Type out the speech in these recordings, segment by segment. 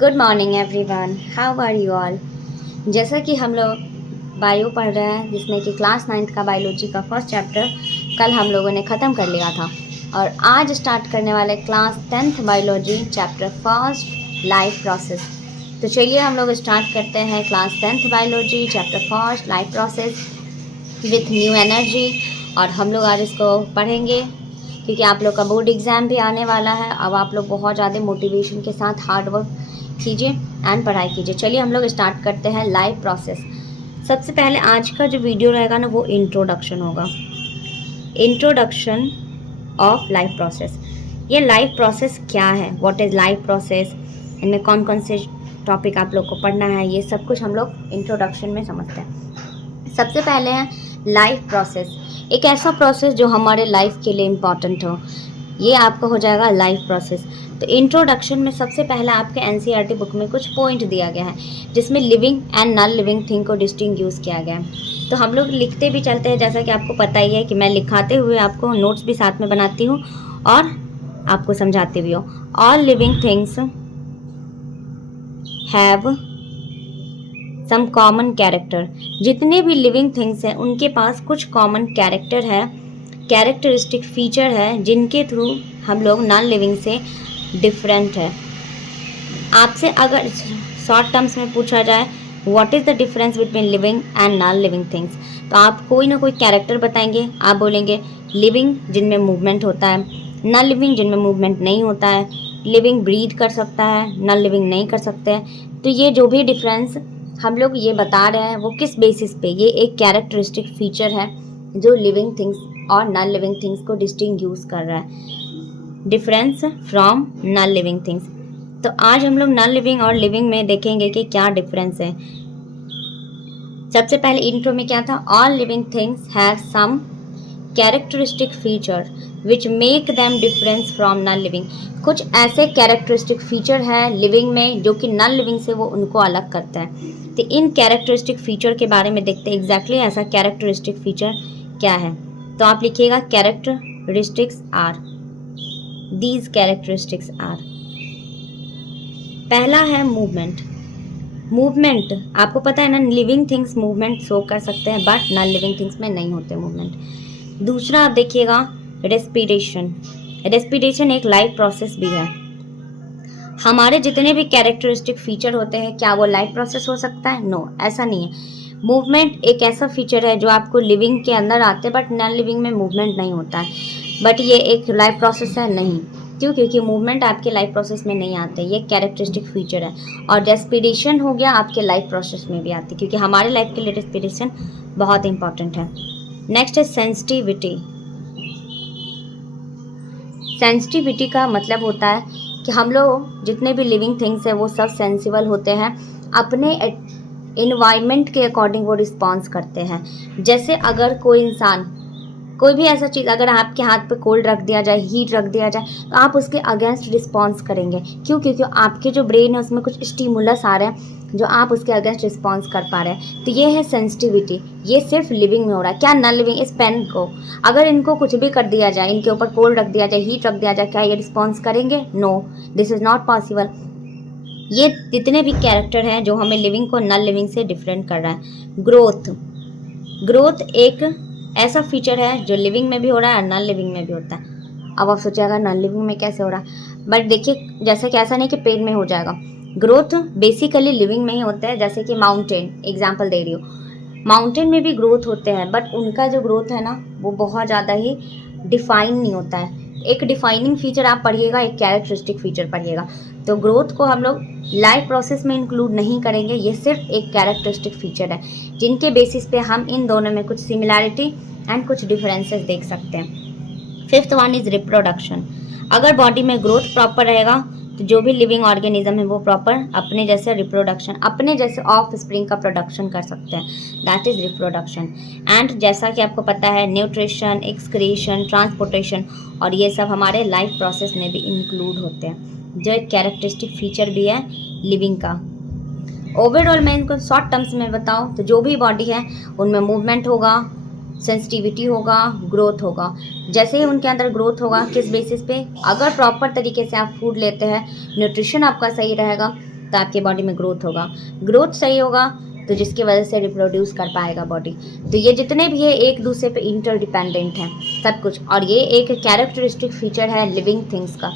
Good morning everyone, how are you all. जैसा कि हम लोग बायो पढ़ रहे हैं, जिसमें कि क्लास 9th का बायोलॉजी का फर्स्ट चैप्टर कल हम लोगों ने ख़त्म कर लिया था और आज स्टार्ट करने वाले class 10th biology chapter first life process. तो चलिए हम लोग स्टार्ट करते हैं class 10th biology chapter first life process with new energy. और हम लोग आज इसको पढ़ेंगे क्योंकि आप लोग का बोर्ड एग्ज़ाम भी आने वाला है। अब आप लोग बहुत ज़्यादा मोटिवेशन के साथ हार्ड वर्क कीजिए एंड पढ़ाई कीजिए। चलिए हम लोग स्टार्ट करते हैं लाइफ प्रोसेस। सबसे पहले आज का जो वीडियो रहेगा ना, वो इंट्रोडक्शन होगा, इंट्रोडक्शन ऑफ लाइफ प्रोसेस। ये लाइफ प्रोसेस क्या है, व्हाट इज़ लाइफ प्रोसेस, इनमें कौन कौन से टॉपिक आप लोग को पढ़ना है, ये सब कुछ हम लोग इंट्रोडक्शन में समझते हैं। सबसे पहले है लाइफ प्रोसेस, एक ऐसा प्रोसेस जो हमारे लाइफ के लिए इम्पॉर्टेंट हो, ये आपका हो जाएगा लाइफ प्रोसेस। तो इंट्रोडक्शन में सबसे पहला आपके एनसीईआरटी बुक में कुछ पॉइंट दिया गया है जिसमें living and non living thing को डिस्टिंग्विश किया गया है। तो हम लोग लिखते भी चलते हैं, जैसा कि आपको पता ही है कि मैं लिखाते हुए आपको नोट्स भी साथ में बनाती हूँ और आपको समझाती भी हूँ। All living things have some common character, जितने भी लिविंग थिंग्स हैं उनके पास कुछ कॉमन कैरेक्टर है, कैरेक्टरिस्टिक फीचर है, जिनके थ्रू हम लोग नॉन लिविंग से डिफरेंट है। आपसे अगर शॉर्ट टर्म्स में पूछा जाए what is the difference between living and non living things, तो आप कोई ना कोई कैरेक्टर बताएंगे। आप बोलेंगे लिविंग जिनमें मूवमेंट होता है, नॉन लिविंग जिनमें मूवमेंट नहीं होता है, लिविंग ब्रीथ कर सकता है, नॉन लिविंग नहीं कर सकते हैं। तो ये जो भी डिफरेंस हम लोग ये बता रहे हैं वो किस बेसिस पे, ये एक कैरेक्टरिस्टिक फीचर है जो लिविंग थिंग्स और नॉन लिविंग थिंग्स को डिस्टिंग्विश कर रहा है, difference from non living things. तो आज हम लोग नॉन लिविंग और लिविंग में देखेंगे कि क्या डिफरेंस है। सबसे पहले इंट्रो में क्या था, all living things have some characteristic feature which make them difference from non living. कुछ ऐसे कैरेक्टरिस्टिक फीचर है लिविंग में जो कि नॉन लिविंग से वो उनको अलग करता है। तो इन कैरेक्टरिस्टिक फीचर के बारे में देखते हैं एग्जैक्टली ऐसा कैरेक्टरिस्टिक फीचर क्या है। तो आप लिखिएगा characteristics are, these characteristics are. पहला है मूवमेंट। मूवमेंट आपको पता है ना, लिविंग थिंग्स मूवमेंट शो कर सकते हैं बट नॉन लिविंग थिंग्स में नहीं होते मूवमेंट। दूसरा आप देखिएगा रेस्पिरेशन। रेस्पिरेशन एक लाइफ प्रोसेस भी है। हमारे जितने भी कैरेक्टरिस्टिक फीचर होते हैं क्या वो लाइफ प्रोसेस हो सकता है? नो, ऐसा नहीं है। मूवमेंट एक ऐसा फीचर है जो आपको लिविंग के अंदर आते हैं बट नॉन लिविंग में मूवमेंट नहीं होता है, बट ये एक लाइफ प्रोसेस है नहीं। क्यों? क्योंकि मूवमेंट आपके लाइफ प्रोसेस में नहीं आते, ये कैरेक्टरिस्टिक फीचर है। और रेस्पिरेशन हो गया आपके लाइफ प्रोसेस में भी आती है, क्योंकि हमारे लाइफ के लिए रेस्पिरेशन बहुत इंपॉर्टेंट है। नेक्स्ट है सेंसिटिविटी। सेंसिटिविटी का मतलब होता है कि हम लोग जितने भी लिविंग थिंग्स हैं वो सब सेंसिबल होते हैं, अपने इन्वायरमेंट के अकॉर्डिंग वो रिस्पॉन्स करते हैं। जैसे अगर कोई इंसान, कोई भी ऐसा चीज़ अगर आपके हाथ पे कोल्ड रख दिया जाए, हीट रख दिया जाए, तो आप उसके अगेंस्ट रिस्पॉन्स करेंगे। क्यों? क्योंकि आपके जो ब्रेन है उसमें कुछ स्टिमुलस आ रहे हैं जो आप उसके अगेंस्ट रिस्पॉन्स कर पा रहे हैं। तो ये है सेंसिटिविटी, ये सिर्फ लिविंग में हो रहा है। क्या नॉन लिविंग? इस पेन को अगर इनको कुछ भी कर दिया जाए, इनके ऊपर कोल्ड रख दिया जाए, हीट रख दिया जाए, क्या ये रिस्पॉन्स करेंगे? No, this is not possible. ये जितने भी कैरेक्टर हैं जो हमें लिविंग को नॉन लिविंग से डिफरेंट कर रहा है। ग्रोथ, ग्रोथ एक ऐसा फीचर है जो लिविंग में भी हो रहा है और नॉन लिविंग में भी होता है। अब आप सोचिएगा नॉन लिविंग में कैसे हो रहा है, बट देखिए जैसा कि ऐसा नहीं कि पेड़ में हो जाएगा। ग्रोथ बेसिकली लिविंग में ही होता है। जैसे कि माउंटेन एग्जांपल दे रही हूँ, माउंटेन में भी ग्रोथ होते हैं बट उनका जो ग्रोथ है ना वो बहुत ज़्यादा ही डिफाइन नहीं होता है। एक डिफाइनिंग फीचर आप पढ़िएगा, एक कैरेक्टरिस्टिक फीचर पढ़िएगा। तो ग्रोथ को हम लोग लाइफ प्रोसेस में इंक्लूड नहीं करेंगे, ये सिर्फ एक कैरेक्टरिस्टिक फीचर है जिनके बेसिस पे हम इन दोनों में कुछ सिमिलैरिटी एंड कुछ डिफरेंसेस देख सकते हैं। Fifth one is reproduction. अगर बॉडी में ग्रोथ प्रॉपर रहेगा तो जो भी लिविंग ऑर्गेनिज्म है वो प्रॉपर अपने जैसे रिप्रोडक्शन, अपने जैसे ऑफ स्प्रिंग का प्रोडक्शन कर सकते हैं, दैट इज रिप्रोडक्शन। एंड जैसा कि आपको पता है न्यूट्रिशन, एक्सक्रीशन, ट्रांसपोर्टेशन और ये सब हमारे लाइफ प्रोसेस में भी इंक्लूड होते हैं, जो एक कैरेक्टरिस्टिक फीचर भी है लिविंग का। ओवरऑल मैं इनको शॉर्ट टर्म्स में बताऊँ तो जो भी बॉडी है उनमें मूवमेंट होगा, सेंसिटिविटी होगा, ग्रोथ होगा। जैसे ही उनके अंदर ग्रोथ होगा, किस बेसिस पे? अगर प्रॉपर तरीके से आप फूड लेते हैं, न्यूट्रिशन आपका सही रहेगा, तो आपके बॉडी में ग्रोथ होगा, ग्रोथ सही होगा तो जिसकी वजह से रिप्रोड्यूस कर पाएगा बॉडी। तो ये जितने भी है एक दूसरे पे इंटरडिपेंडेंट हैं सब कुछ। और ये एक कैरेक्टरिस्टिक फीचर है लिविंग थिंग्स का,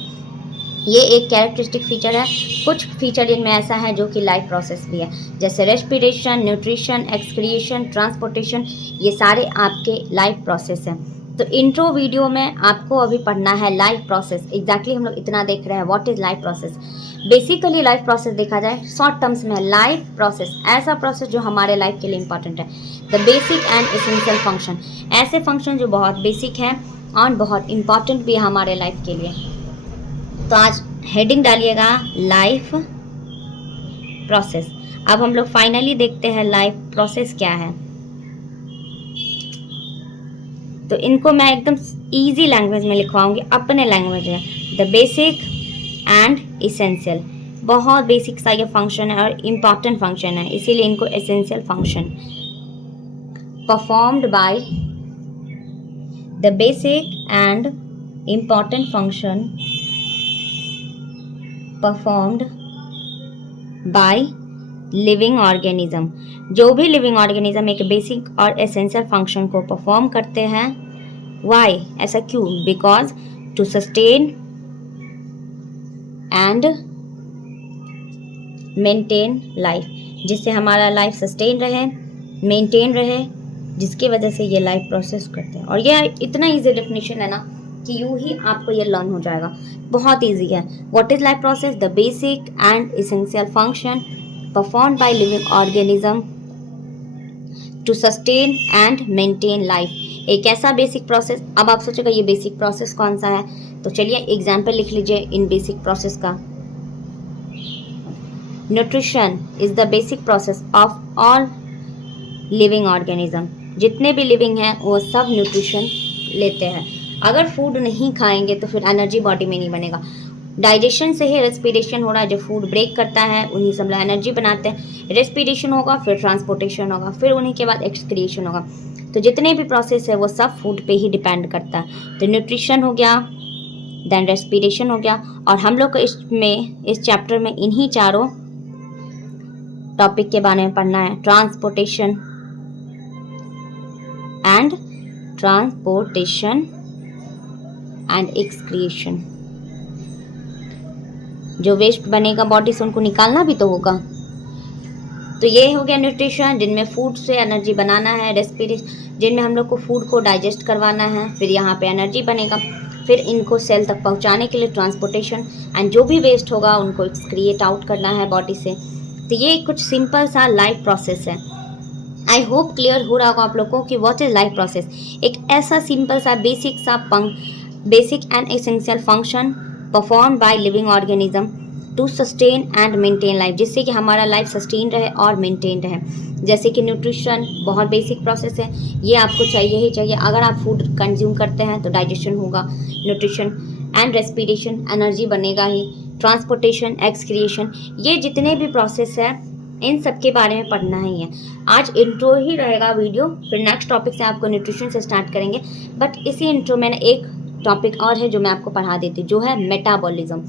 ये एक कैरेक्टरिस्टिक फीचर है। कुछ फीचर इनमें ऐसा है जो कि लाइफ प्रोसेस भी है, जैसे रेस्पिरेशन, न्यूट्रिशन, एक्सक्रिएशन, ट्रांसपोर्टेशन, ये सारे आपके लाइफ प्रोसेस हैं। तो इंट्रो वीडियो में आपको अभी पढ़ना है लाइफ प्रोसेस। एग्जैक्टली हम लोग इतना देख रहे हैं what is life process. Basically life process देखा जाए शॉर्ट टर्म्स में, लाइफ प्रोसेस ऐसा प्रोसेस जो हमारे लाइफ के लिए इंपॉर्टेंट है। The basic and essential function, ऐसे फंक्शन जो बहुत बेसिक हैं और बहुत इंपॉर्टेंट भी है हमारे लाइफ के लिए। तो आज हेडिंग डालिएगा लाइफ प्रोसेस। अब हम लोग फाइनली देखते हैं लाइफ प्रोसेस क्या है। तो इनको मैं एकदम इजी लैंग्वेज में लिखवाऊंगी, अपने लैंग्वेज में। द बेसिक एंड इसेंशियल, बहुत बेसिक सा ये फंक्शन है और इम्पॉर्टेंट फंक्शन है, इसीलिए इनको essential function. Performed by the basic and important function performed by living organism. जो भी लिविंग ऑर्गेनिज्म एक बेसिक और एसेंशियल फंक्शन को परफॉर्म करते हैं। वाई, ऐसा क्यों? Because to sustain and maintain life, जिससे हमारा लाइफ सस्टेन रहे, मेंटेन रहे, जिसकी वजह से ये लाइफ प्रोसेस करते हैं। और ये इतना इजी डेफिनेशन है ना कि यूं ही आपको ये लर्न हो जाएगा, बहुत इजी है। What is life process? The basic and essential function performed by living organism to sustain and maintain life. एक ऐसा बेसिक प्रोसेस। अब आप सोचेगा ये बेसिक प्रोसेस कौन सा है, तो चलिए एग्जाम्पल लिख लीजिए इन बेसिक प्रोसेस का। Nutrition is the basic process of all living organism. जितने भी लिविंग हैं वो सब न्यूट्रिशन लेते हैं। अगर फूड नहीं खाएंगे तो फिर एनर्जी बॉडी में नहीं बनेगा। डाइजेशन से ही रेस्पिरेशन हो रहा है, जो फूड ब्रेक करता है उन्हीं सब लोग एनर्जी बनाते हैं। रेस्पिरेशन होगा, फिर ट्रांसपोर्टेशन होगा, फिर उन्हीं के बाद एक्सक्रिएशन होगा। तो जितने भी प्रोसेस है वो सब फूड पे ही डिपेंड करता है। तो न्यूट्रिशन हो गया, देन रेस्पिरेशन हो गया, और हम लोग को इस चैप्टर में इन्हीं चारों टॉपिक के बारे में पढ़ना है। Transportation and excretion. जो वेस्ट बनेगा बॉडी से उनको निकालना भी तो होगा। तो ये हो गया न्यूट्रिशन, जिनमें फूड से एनर्जी बनाना है। रेस्पिरेशन, जिनमें हम लोग को फूड को डाइजेस्ट करवाना है, फिर यहाँ पे एनर्जी बनेगा, फिर इनको सेल तक पहुँचाने के लिए ट्रांसपोर्टेशन, एंड जो भी वेस्ट होगा उनको एक्सक्रिएट आउट करना है बॉडी से। तो ये कुछ सिंपल सा लाइफ प्रोसेस है। आई होप क्लियर हो रहा होगा आप लोगों को कि व्हाट इज लाइफ प्रोसेस। एक ऐसा सिंपल सा basic and essential function perform by living organism to sustain and maintain life, जिससे कि हमारा लाइफ सस्टेन रहे और मेंटेन रहे। जैसे कि न्यूट्रिशन बहुत बेसिक प्रोसेस है, ये आपको चाहिए ही चाहिए। अगर आप फूड कंज्यूम करते हैं तो डाइजेशन होगा, न्यूट्रिशन एंड रेस्पिरेशन, एनर्जी बनेगा ही, ट्रांसपोर्टेशन, एक्सक्रिएशन, ये जितने भी प्रोसेस है इन सब के बारे में पढ़ना ही है। आज इंट्रो ही रहेगा वीडियो, फिर नेक्स्ट टॉपिक से आपको न्यूट्रिशन से स्टार्ट करेंगे। बट इसी इंट्रो में एक टॉपिक और है जो मैं आपको पढ़ा देती हूँ, जो है मेटाबॉलिज्म,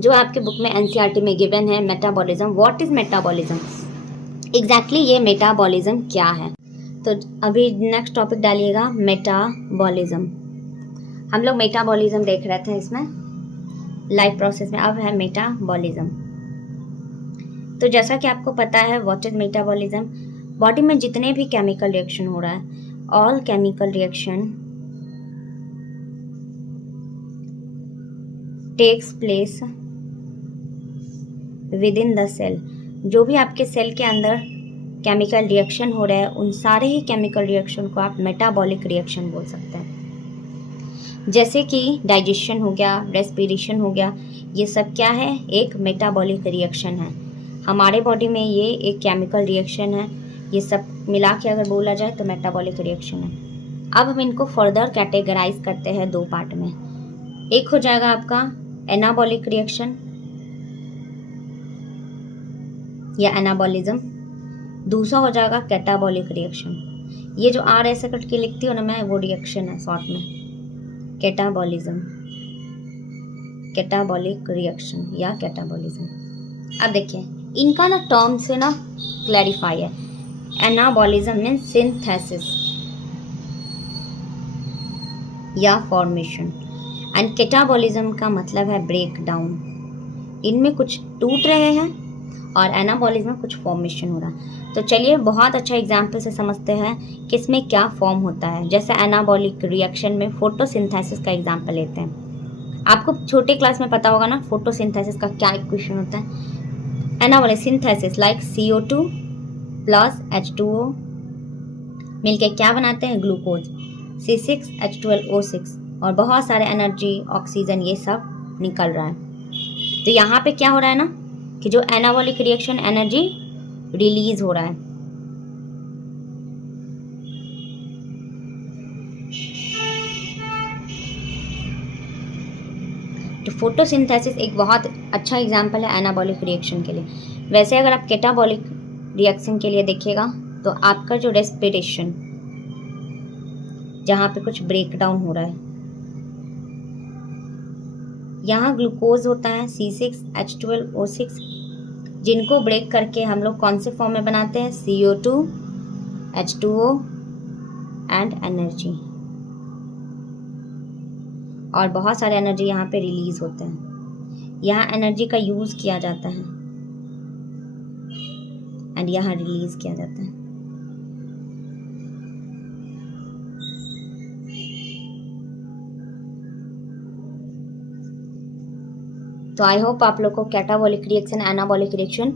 जो आपके बुक में एनसीईआरटी में गिवन है। Metabolism, what is metabolism? Exactly ये मेटाबॉलिज्म क्या है? तो अभी नेक्स्ट टॉपिक डालिएगा मेटाबॉलिज्म। हम लोग मेटाबॉलिज्म देख रहे थे इसमें लाइफ प्रोसेस में, अब है मेटाबॉलिज्म। तो जैसा कि आपको पता है व्हाट इज मेटाबॉलिज्म, बॉडी में जितने भी केमिकल रिएक्शन हो रहा है, all chemical reaction takes place within the cell. जो भी आपके सेल के अंदर केमिकल रिएक्शन हो रहा है, उन सारे ही केमिकल रिएक्शन को आप मेटाबॉलिक रिएक्शन बोल सकते हैं। जैसे कि डाइजेशन हो गया, रेस्पिरेशन हो गया, ये सब क्या है? एक मेटाबॉलिक रिएक्शन है। हमारे बॉडी में ये एक केमिकल रिएक्शन है। ये सब मिला के अगर बोला जाए तो मेटाबॉलिक रिएक्शन है। अब हम इनको फर्दर कैटेगराइज करते हैं दो पार्ट में। एक हो जाएगा आपका एनाबॉलिक रिएक्शन या एनाबॉलिज्म, दूसरा हो जाएगा कैटाबॉलिक रिएक्शन। ये जो आर ऐसे करके लिखती हूँ ना मैं, वो रिएक्शन है शॉर्ट में, कैटाबॉलिज्म, कैटाबॉलिक रिएक्शन या कैटाबॉलिज्म। अब देखिए इनका ना टर्म से ना क्लैरिफाई है। एनाबॉलिज्म मीन्स सिंथेसिस या फॉर्मेशन, एंड कैटाबॉलिज्म का मतलब है ब्रेक डाउन। इनमें कुछ टूट रहे हैं और एनाबॉलिज्म में कुछ फॉर्मेशन हो रहा है। तो चलिए बहुत अच्छा एग्जाम्पल से समझते हैं कि इसमें क्या फॉर्म होता है। जैसे एनाबॉलिक रिएक्शन में फोटोसिंथेसिस का एग्जाम्पल लेते हैं। आपको छोटे क्लास में पता होगा ना फोटोसिंथेसिस का क्या इक्वेशन होता है। Anabolic synthesis like CO2 plus H2O मिलके क्या बनाते हैं, ग्लूकोज, C6H12O6, और बहुत सारे एनर्जी, ऑक्सीजन, ये सब निकल रहा है। तो यहाँ पे क्या हो रहा है ना कि जो एनाबॉलिक रिएक्शन एनर्जी रिलीज हो रहा है। तो फोटोसिंथेसिस एक बहुत अच्छा एग्जांपल है एनाबॉलिक रिएक्शन के लिए। वैसे अगर आप कैटाबॉलिक रिएक्शन के लिए देखिएगा तो आपका जो रेस्पिरेशन, जहाँ पे कुछ ब्रेक डाउन हो रहा है, यहाँ ग्लूकोज होता है C6H12O6, जिनको ब्रेक करके हम लोग कौन से फॉर्म में बनाते हैं, CO2, H2O एंड एनर्जी, और बहुत सारे एनर्जी यहाँ पे रिलीज होते हैं। यहाँ एनर्जी का यूज किया जाता है एंड यहाँ रिलीज किया जाता है। तो आई होप आप लोग को catabolic reaction, anabolic reaction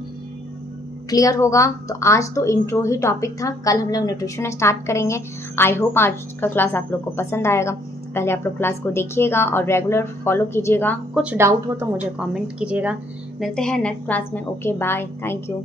clear होगा। तो आज तो इंट्रो ही टॉपिक था, कल हम लोग न्यूट्रिशन स्टार्ट करेंगे। आई होप आज का क्लास आप लोग को पसंद आएगा। पहले आप लोग क्लास को देखिएगा और रेगुलर फॉलो कीजिएगा। कुछ डाउट हो तो मुझे कमेंट कीजिएगा। मिलते हैं नेक्स्ट क्लास में। Okay bye, thank you.